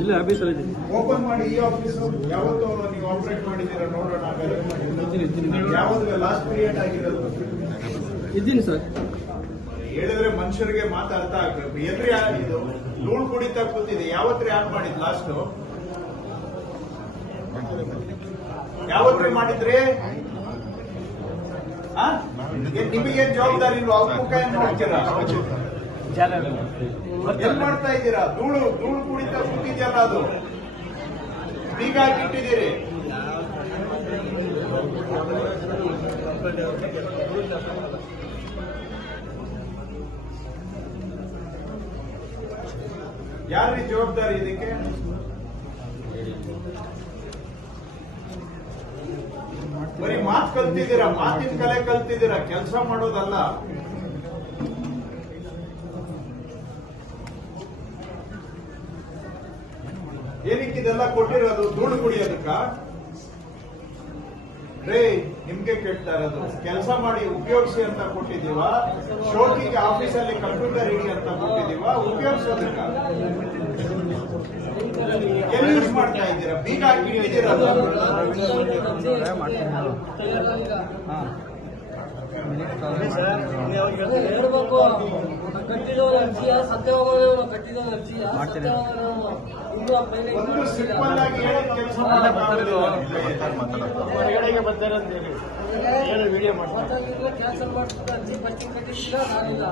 ಇಲ್ಲ ಆಫೀಸಲ್ಲಿ ಓಪನ್ ಮಾಡಿ ಈ ಆಫೀಸ್ ಯಾವತ್ತು ನೀವು ಆಪರೇಟ್ ಮಾಡಿದ್ದೀರಾ ನೋಡೋಣ ಯಾವ್ದು ಲಾಸ್ಟ್ ಪೀರಿಯಡ್ ಆಗಿರೋದು. ಇದ್ದೀನಿ ಸರ್ ಹೇಳಿದ್ರೆ ಮನುಷ್ಯರಿಗೆ ಮಾತು ಅರ್ಥ ಆಗ್ಬೇಕು. ಎಲ್ರಿ ಇದು? ಧೂಳು ಕುಡಿತಾ ಕೂತಿದೆ. ಯಾವತ್ರಿ ಆನ್ ಮಾಡಿದ್ ಲಾಸ್ಟ್ ಯಾವತ್ರಿ ಮಾಡಿದ್ರಿ? ನಿಮಗೆ ಏನ್ ನಿಮಗೇನ್ ಜವಾಬ್ದಾರಿ ಇಲ್ವಾ? ಅವ್ರ ಮುಖ ಏನ್ ನೋಡ್ತೀರಾ? ಎಲ್ ಮಾಡ್ತಾ ಇದ್ದೀರಾ? ಧೂಳು ಧೂಳು ಕುಡಿತಾ ಕೂತಿದ್ಯಲ್ಲ ಅದು. ಬೀಗ ಹಾಕಿಟ್ಟಿದ್ದೀರಿ ಯಾರ್ರಿ ಜವಾಬ್ದಾರಿ ಇದಕ್ಕೆ? ಬರೀ ಮಾತು ಕಲ್ತಿದ್ದೀರಾ? ಮಾತಿನ ಕಲೆ ಕಲ್ತಿದ್ದೀರಾ? ಕೆಲಸ ಮಾಡೋದಲ್ಲ. ಏನಕ್ಕೆ ಇದೆಲ್ಲ ಕೊಟ್ಟಿರೋದು ಧೂಳು ಕುಡಿಯೋದಕ್ಕ? ರೇ ನಿಮ್ಗೆ ಕೇಳ್ತಾ ಇರೋದು, ಕೆಲಸ ಮಾಡಿ ಉಪಯೋಗಿಸಿ ಅಂತ ಕೊಟ್ಟಿದೀವ ಶೋಕಿಗೆ ಆಫೀಸಲ್ಲಿ ಕಂಪ್ಯೂಟರ್ ಇಡಿ ಅಂತ ಕೊಟ್ಟಿದೀವ ಉಪಯೋಗಿಸೋದಕ್ಕ? ಎಲ್ಲಿ ಯೂಸ್ ಮಾಡ್ತಾ ಇದ್ದೀರಾ? ಬೀಗ ಹಾಕಿ ಇಟ್ಟಿದ್ದೀರಾ ಹೇಳ್ಬೇಕು ಕಟ್ಟಿದವರ ಅರ್ಜಿಯ ಸತ್ಯವಾಗೋದವನು ಕಟ್ಟಿದವನ ಅರ್ಜಿ ಕ್ಯಾನ್ಸಲ್ ಮಾಡ್ಬಿಟ್ಟು ಅರ್ಜಿ ಪಟ್ಟಿ ಕಟ್ಟಿದ್ದೀರಾ ನಾನಿಲ್ಲ